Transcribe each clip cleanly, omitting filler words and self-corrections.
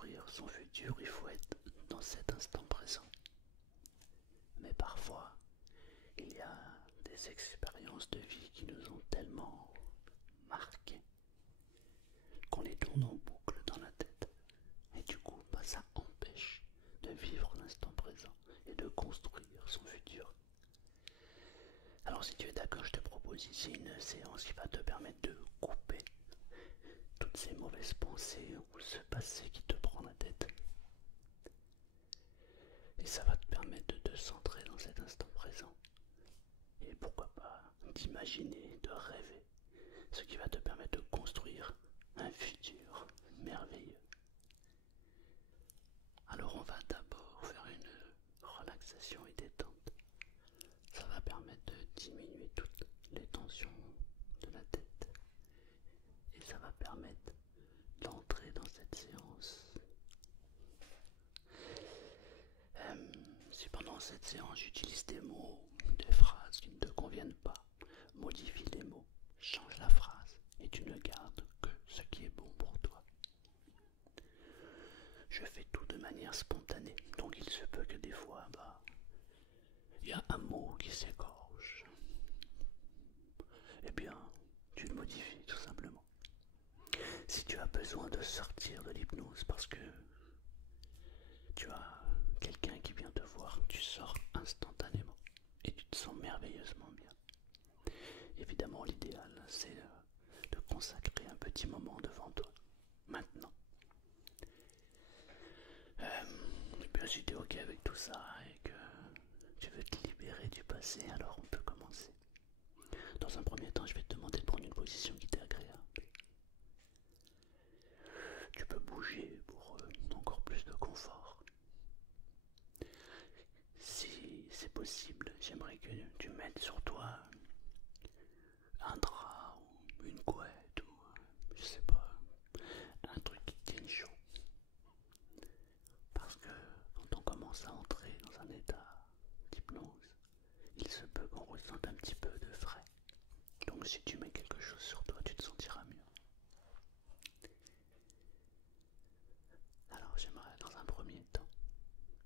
construire son futur, il faut être dans cet instant présent. Mais parfois, il y a des expériences de vie qui nous ont tellement marqués qu'on les tourne en boucle dans la tête. Et du coup, ça empêche de vivre l'instant présent et de construire son futur. Alors si tu es d'accord, je te propose ici une séance qui va te permettre de couper toutes ces mauvaises pensées ou ce passé qui te prend la tête. Et ça va te permettre de te centrer dans cet instant présent. Et pourquoi pas d'imaginer, de rêver, ce qui va te permettre de construire un futur merveilleux. Alors on va d'abord faire une relaxation et détente. Ça va permettre de diminuer toutes les tensions de la tête. Et ça va permettre d'entrer dans cette séance. Si pendant cette séance j'utilise des mots, des phrases qui ne te conviennent pas, modifie les mots, change la phrase et tu ne gardes que ce qui est bon pour toi. Je fais tout de manière spontanée, donc il se peut que des fois, il y a un mot qui s'écorche. Eh bien, tu le modifies tout simplement. Si tu as besoin de sortir de l'hypnose parce que tu as quelqu'un qui vient te voir, tu sors instantanément et tu te sens merveilleusement bien. Évidemment, l'idéal, c'est de consacrer un petit moment devant toi, maintenant. Et bien, si tu es ok avec tout ça et que tu veux te libérer du passé, alors on peut commencer. Dans un premier temps, je vais te demander de prendre une position qui t'est agréable. Tu peux bouger pour encore plus de confort. Si c'est possible, j'aimerais que tu mettes sur toi un drap ou une couette ou je sais pas, un truc qui tienne chaud. Parce que quand on commence à entrer dans un état d'hypnose, il se peut qu'on ressente un petit peu de frais. Donc si tu mets quelque chose sur toi, tu te sentiras mieux. Alors j'aimerais dans un premier temps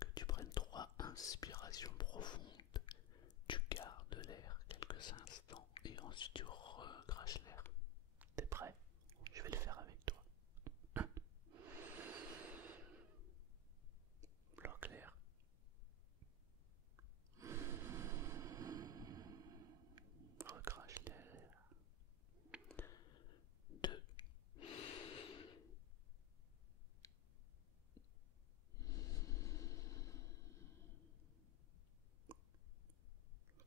que tu prennes 3 inspirations profondes. Tu gardes l'air quelques instants et ensuite tu recraches l'air. T'es prêt? Je vais le faire avec toi. Bloque l'air. Recrache l'air. 2.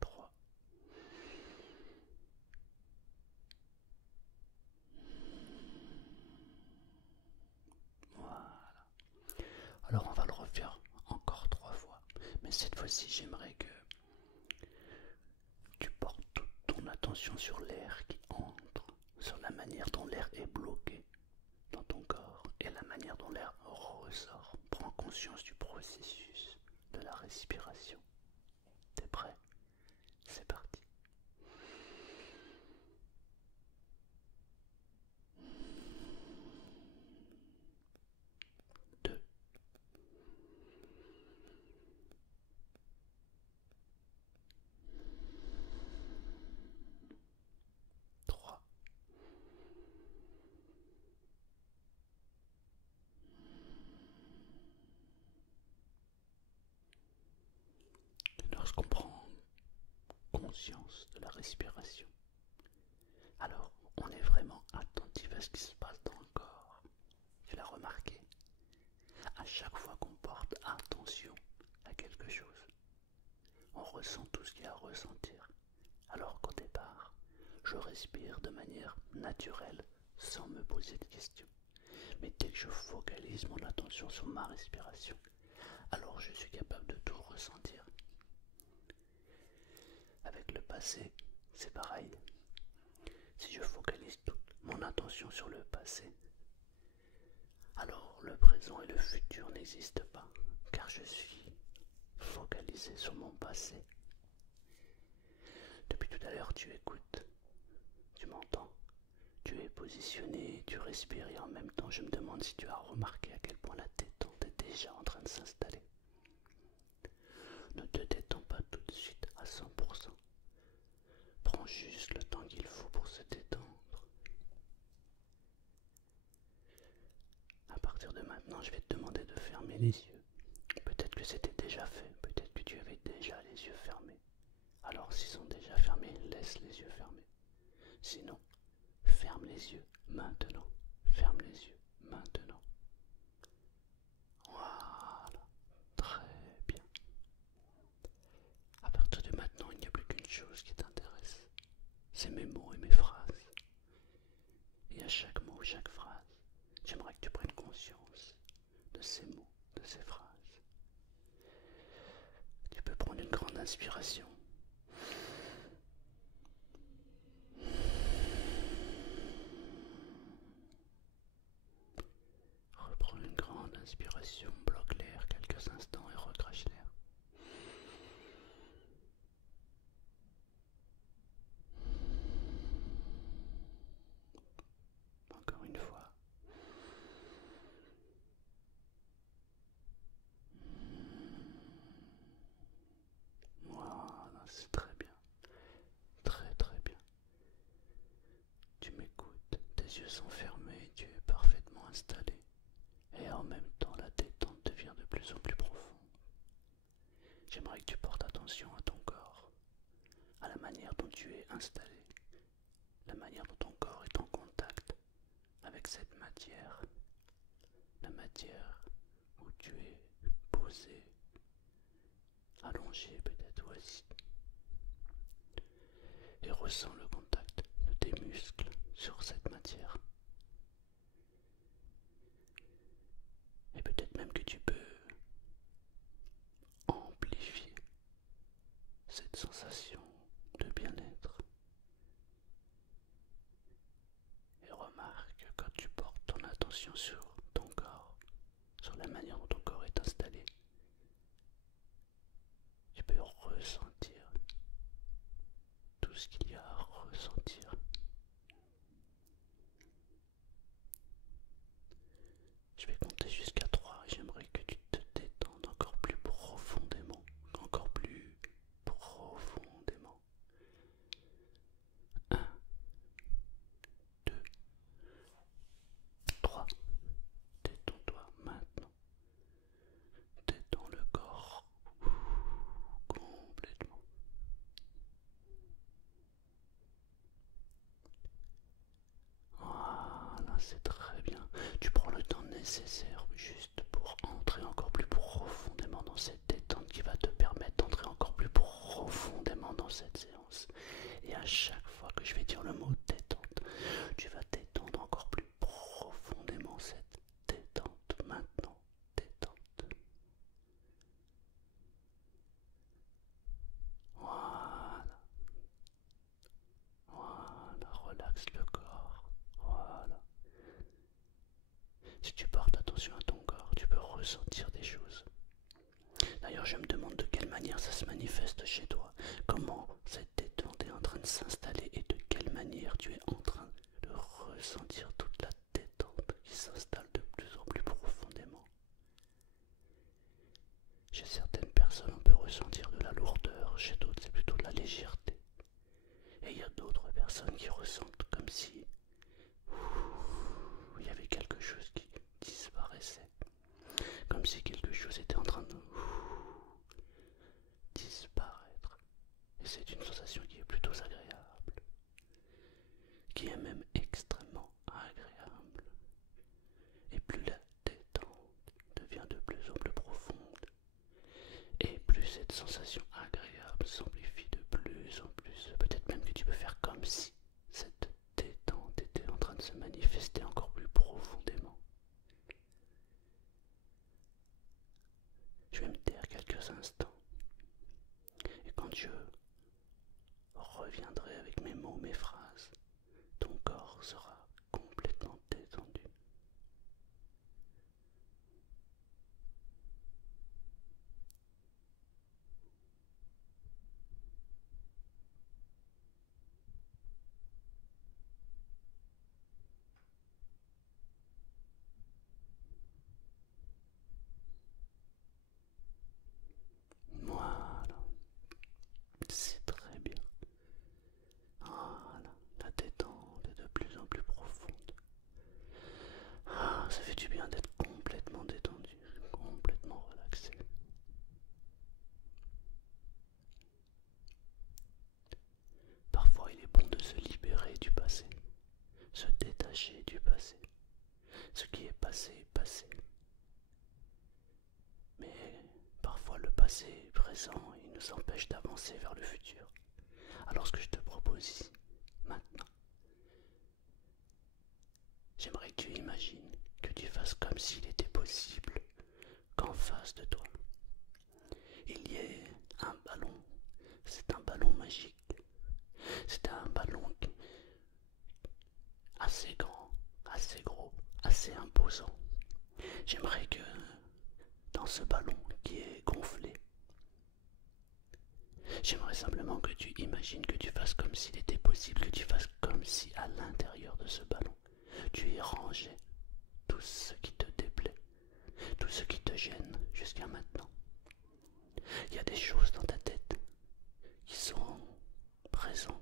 3. Voilà. Alors on va le refaire encore 3 fois. Mais cette fois-ci, j'aimerais que tu portes toute ton attention sur l'air qui entre, sur la manière dont l'air est bloqué dans ton corps et la manière dont l'air ressort. Prends conscience du processus de la respiration. T'es prêt? C'est parti. 2. 3. 'Lorsqu'on prend conscience de la respiration, alors on est vraiment attentif à ce qui se passe dans le corps. Tu l'as remarqué? À chaque fois qu'on porte attention à quelque chose, on ressent tout ce qu'il y a à ressentir. Alors qu'au départ, je respire de manière naturelle, sans me poser de questions. Mais dès que je focalise mon attention sur ma respiration, alors je suis capable de tout ressentir. Avec le passé, c'est pareil. Si je focalise toute mon attention sur le passé, alors le présent et le futur n'existent pas, car je suis focalisé sur mon passé. Depuis tout à l'heure, tu écoutes, tu m'entends, tu es positionné, tu respires et en même temps je me demande si tu as remarqué à quel point la détente est déjà en train de s'installer. Ne te détends pas tout de suite à 100%. Prends juste le temps qu'il faut pour se détendre. À partir de maintenant, je vais te demander de fermer les yeux. Peut-être que c'était déjà fait, peut-être que tu avais déjà les yeux fermés. Alors s'ils sont déjà fermés, laisse les yeux fermés. Sinon, ferme les yeux maintenant. Ferme les yeux maintenant. Voilà, très bien. À partir de maintenant, il n'y a plus qu'une chose qui t'intéresse. C'est mes mots et mes phrases. Et à chaque mot, chaque phrase, j'aimerais que tu prennes conscience de ces mots, de ces phrases. Tu peux prendre une grande inspiration. Reprends une grande inspiration, bloque l'air quelques instants et recrache l'air. Encore une fois. Voilà, c'est très bien. Très très bien. Tu m'écoutes, tes yeux sont fermés, tu es parfaitement installé. Et en même temps, la détente devient de plus en plus profonde. J'aimerais que tu portes attention à ton corps, à la manière dont tu es installé, la manière dont ton corps est en contact avec cette matière, la matière où tu es posé, allongé peut-être aussi, et ressens le contact de tes muscles sur cette matière. Et peut-être même que tu peux amplifier cette sensation de bien-être. Et remarque que quand tu portes ton attention sur ton corps, sur la manière dont ton corps est installé, tu peux ressentir tout ce qu'il y a à ressentir. Je vais compter jusqu'à 3 et j'aimerais que tu te détendes encore plus profondément, encore plus profondément. 1, 2, 3. Détends-toi maintenant. Détends le corps complètement. Voilà, c'est très bien. Tu prends le temps nécessaire juste pour entrer encore plus profondément dans cette détente qui va te permettre d'entrer encore plus profondément dans cette séance. Et à chaque fois que je vais dire le mot détente, tu vas détendre encore plus profondément cette détente. Maintenant, détente. Voilà. Voilà, relaxe le corps. Voilà. Si tu portes attention à ton corps, tu peux ressentir des choses. D'ailleurs, je me demande de quelle manière ça se manifeste chez toi. Comment cette détente est en train de s'installer et de quelle manière tu es en train de ressentir toute la détente qui s'installe de plus en plus profondément. Chez certaines personnes, on peut ressentir de la lourdeur, chez d'autres, c'est plutôt de la légèreté. Et il y a d'autres personnes qui ressentent comme si il y avait quelque chose qui disparaissait. Comme si quelque chose était en train de disparaître. Et c'est une sensation qui est plutôt agréable. Qui est même extrêmement agréable. passé, présent et nous empêche d'avancer vers le futur. Alors ce que je te propose ici, maintenant, j'aimerais que tu imagines, que tu fasses comme s'il était possible qu'en face de toi, il y ait un ballon. C'est un ballon magique. C'est un ballon assez grand, assez gros, assez imposant. J'aimerais que dans ce ballon qui est gonflé, j'aimerais simplement que tu imagines, que tu fasses comme s'il était possible, que tu fasses comme si à l'intérieur de ce ballon, tu y rangeais tout ce qui te déplaît, tout ce qui te gêne jusqu'à maintenant. Il y a des choses dans ta tête qui sont présentes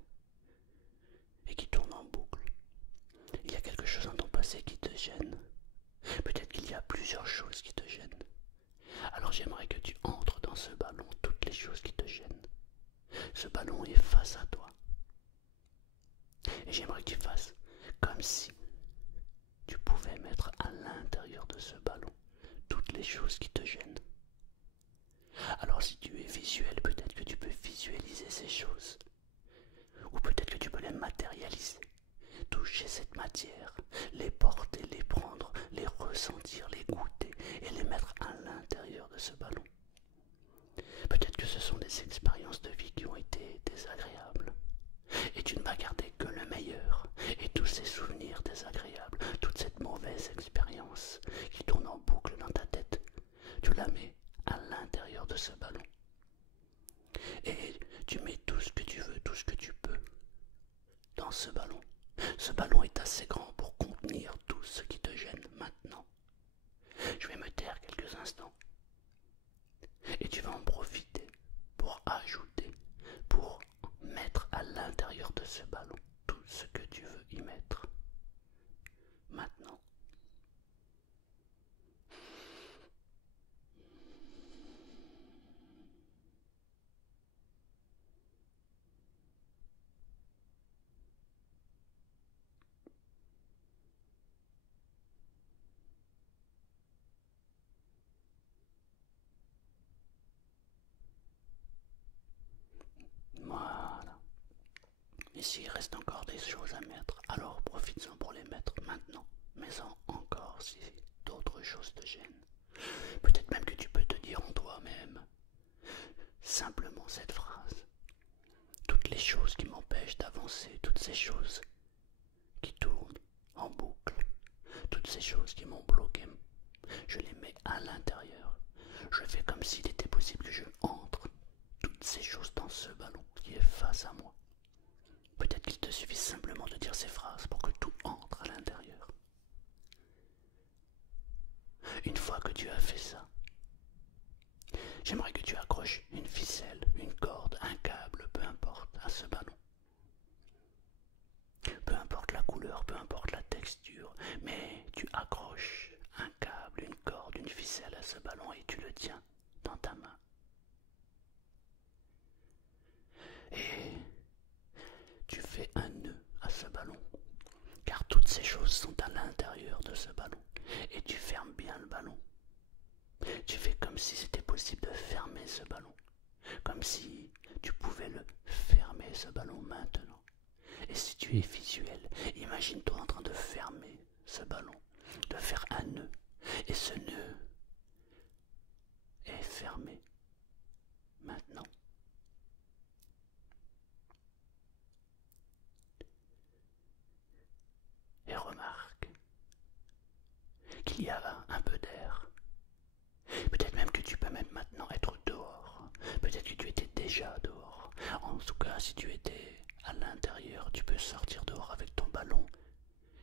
et qui tournent en boucle. Il y a quelque chose dans ton passé qui te gêne. Peut-être qu'il y a plusieurs choses qui te gênent. Alors j'aimerais que tu entres dans ce ballon toutes les choses qui te gênent. Ce ballon est face à toi. Et j'aimerais que tu fasses comme si tu pouvais mettre à l'intérieur de ce ballon toutes les choses qui te gênent. Alors si tu es visuel, peut-être que tu peux visualiser ces choses. Ou peut-être que tu peux les matérialiser. Toucher cette matière, les porter, les prendre, les ressentir, les goûter et les mettre à l'intérieur de ce ballon. Peut-être que ce sont des expériences de vie qui ont été désagréables. Et tu ne vas garder que le meilleur. Et tous ces souvenirs désagréables, toute cette mauvaise expérience qui tourne en boucle dans ta tête, tu la mets à l'intérieur de ce ballon. Et tu mets tout ce que tu veux, tout ce que tu peux dans ce ballon. Ce ballon est assez grand pour contenir tout ce qui te gêne maintenant. Je vais me taire quelques instants. Et tu vas en profiter pour ajouter, pour mettre à l'intérieur de ce ballon tout ce que tu veux y mettre. Maintenant. Voilà. Et s'il reste encore des choses à mettre, alors profites-en pour les mettre maintenant. Mets-en encore si d'autres choses te gênent. Peut-être même que tu peux te dire en toi-même simplement cette phrase. Toutes les choses qui m'empêchent d'avancer, toutes ces choses qui tournent en boucle, toutes ces choses qui m'ont bloqué, je les mets à l'intérieur. Je fais comme s'il était possible que je entre toutes ces choses dans ce ballon qui est face à moi. Peut-être qu'il te suffit simplement de dire ces phrases pour que tout entre à l'intérieur. Une fois que tu as fait ça, j'aimerais que tu accroches une ficelle, une corde, un câble, peu importe, à ce ballon. Peu importe la couleur, peu importe la texture, mais tu accroches un câble, une corde, une ficelle à ce ballon et tu le tiens dans ta main. Et tu fais un nœud à ce ballon, car toutes ces choses sont à l'intérieur de ce ballon, et tu fermes bien le ballon. Tu fais comme si c'était possible de fermer ce ballon, comme si tu pouvais le fermer ce ballon maintenant. Et si tu es visuel, imagine-toi en train de fermer ce ballon, de faire un nœud, et ce nœud est fermé maintenant. Et remarque qu'il y a un peu d'air. Peut-être même que tu peux même maintenant être dehors. Peut-être que tu étais déjà dehors. En tout cas, si tu étais à l'intérieur, tu peux sortir dehors avec ton ballon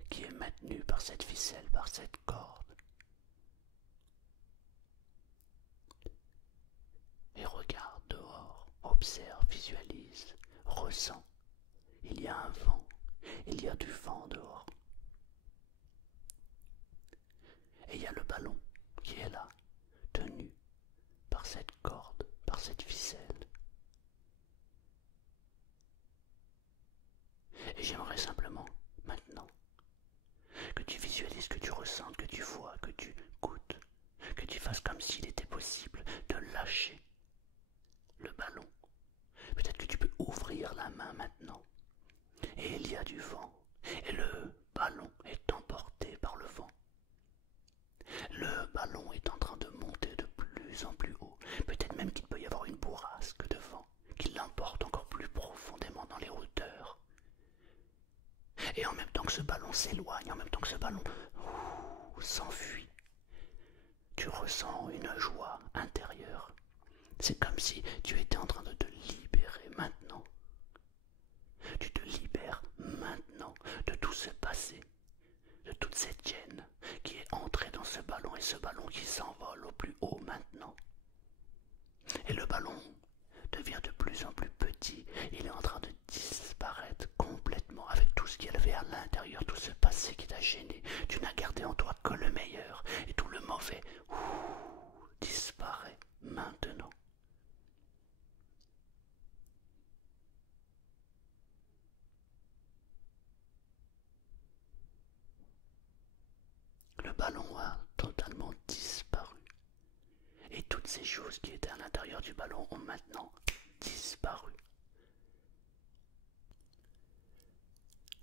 qui est maintenu par cette ficelle, par cette corde. Et regarde dehors, observe, visualise, ressens. Il y a un vent, il y a du vent dehors. Et il y a le ballon qui est là, tenu par cette corde, par cette ficelle. Et j'aimerais simplement, maintenant, que tu visualises, que tu ressentes, que tu vois, que tu goûtes, que tu fasses comme s'il était possible de lâcher maintenant. Et il y a du vent, et le ballon est emporté par le vent. Le ballon est en train de monter de plus en plus haut. Peut-être même qu'il peut y avoir une bourrasque de vent qui l'emporte encore plus profondément dans les hauteurs. Et en même temps que ce ballon s'éloigne, en même temps que ce ballon s'enfuit, tu ressens une joie intérieure. C'est comme si tu étais en train de te libérer maintenant. Tu te libères maintenant de tout ce passé, de toute cette chaîne qui est entrée dans ce ballon et ce ballon qui s'envole au plus haut maintenant. Et le ballon devient de plus en plus petit, il est en train de disparaître complètement avec tout ce qu'il y avait à l'intérieur, tout ce passé qui t'a gêné. Tu n'as gardé en toi que le meilleur et tout le mauvais disparaît maintenant. Le ballon a totalement disparu. Et toutes ces choses qui étaient à l'intérieur du ballon ont maintenant disparu.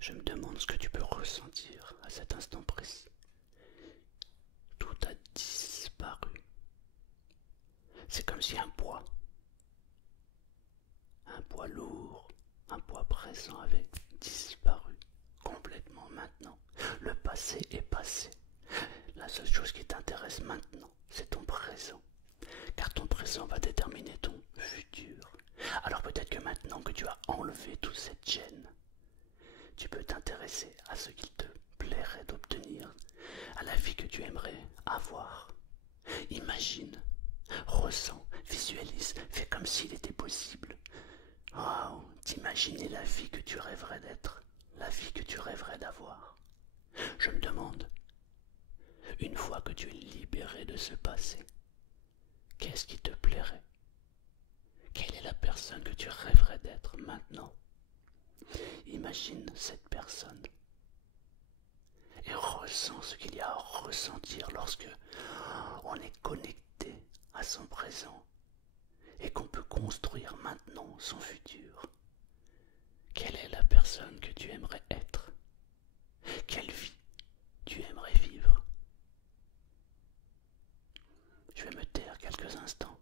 Je me demande ce que tu peux ressentir à cet instant précis. Tout a disparu. C'est comme si un poids lourd, un poids présent avait disparu complètement maintenant. Le passé est passé. La seule chose qui t'intéresse maintenant, c'est ton présent. Car ton présent va déterminer ton futur. Alors peut-être que maintenant que tu as enlevé toute cette chaîne, tu peux t'intéresser à ce qu'il te plairait d'obtenir, à la vie que tu aimerais avoir. Imagine, ressens, visualise, fais comme s'il était possible. Waouh, t'imaginer la vie que tu rêverais d'être, la vie que tu rêverais d'avoir. Je me demande, une fois que tu es libéré de ce passé, qu'est-ce qui te plairait? Quelle est la personne que tu rêverais d'être maintenant? Imagine cette personne et ressens ce qu'il y a à ressentir lorsque on est connecté à son présent et qu'on peut construire maintenant son futur. Quelle est la personne que tu aimerais être? Quelle vie tu aimerais vivre? Je vais me taire quelques instants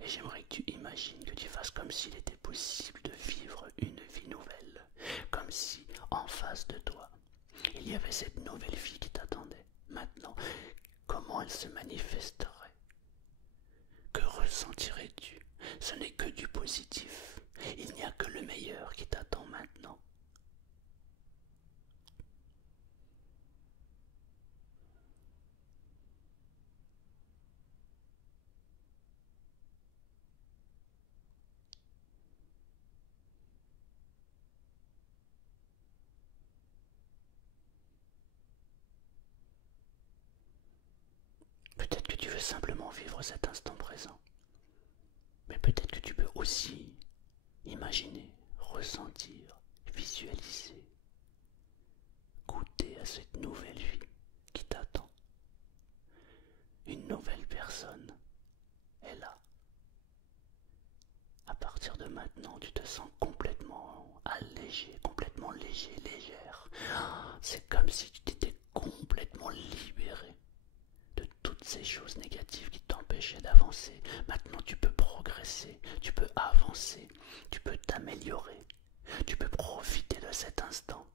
et j'aimerais que tu imagines, que tu fasses comme s'il était possible de vivre une vie nouvelle, comme si en face de toi il y avait cette nouvelle vie qui t'attendait. Maintenant, comment elle se manifesterait? Que ressentirais-tu? Ce n'est que du positif. Il n'y a que le meilleur qui t'attend maintenant. Peut-être que tu veux simplement vivre cet instant présent. Mais peut-être que tu peux aussi imaginer, ressentir, visualiser, goûter à cette nouvelle vie qui t'attend. Une nouvelle personne est là. À partir de maintenant, tu te sens complètement allégé, complètement léger, légère. C'est comme si tu t'étais complètement libéré de toutes ces choses négatives qui t'empêchaient d'avancer. Maintenant, tu peux progresser, tu peux avancer, tu peux t'améliorer, tu peux profiter de cet instant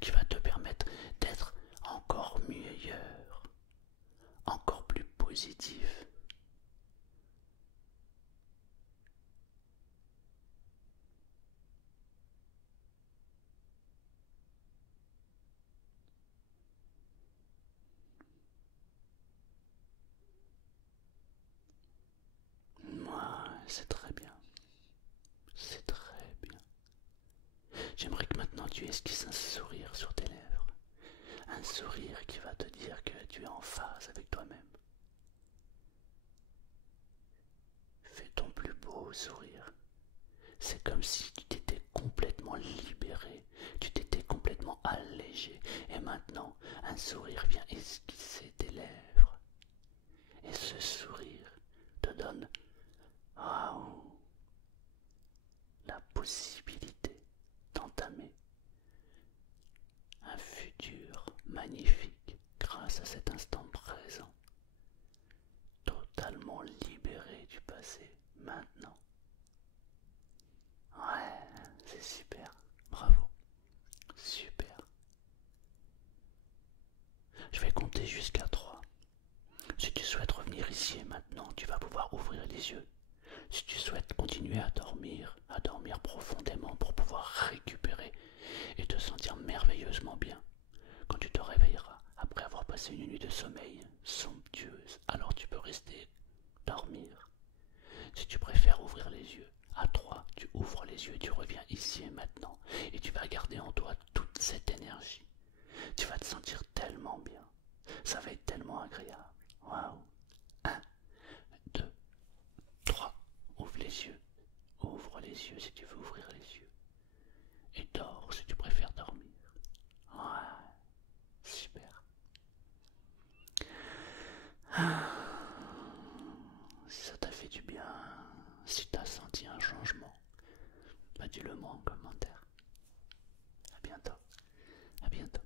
qui va te permettre d'être encore meilleur, encore plus positif. Moi, c'est très bien. C'est très bien. J'aimerais que maintenant tu esquisses un sourire sur tes lèvres. Un sourire qui va te dire que tu es en phase avec toi-même. Fais ton plus beau sourire. C'est comme si tu t'étais complètement libéré, tu t'étais complètement allégé. Et maintenant, un sourire vient esquisser tes lèvres. Et ce sourire te donne, waouh, la possibilité d'entamer un futur magnifique grâce à cet instant présent, totalement libéré du passé maintenant. Ouais, c'est super, bravo, super. Je vais compter jusqu'à 3. Si tu souhaites revenir ici et maintenant, tu vas pouvoir ouvrir les yeux. Si tu souhaites continuer à dormir profondément pour pouvoir récupérer et te sentir merveilleusement bien, quand tu te réveilleras après avoir passé une nuit de sommeil somptueuse, alors tu peux rester dormir. Si tu préfères ouvrir les yeux, à 3, tu ouvres les yeux et tu reviens ici et maintenant. Et tu vas garder en toi toute cette énergie. Tu vas te sentir tellement bien. Ça va être tellement agréable. Waouh. 1, 2, 3. Ouvre les yeux. Ouvre les yeux si tu veux ouvrir les yeux. Et dors si tu préfères dormir. Ouais. Super. Si ça t'a fait du bien, si t'as senti un changement, bah dis-le moi en commentaire. À bientôt. À bientôt.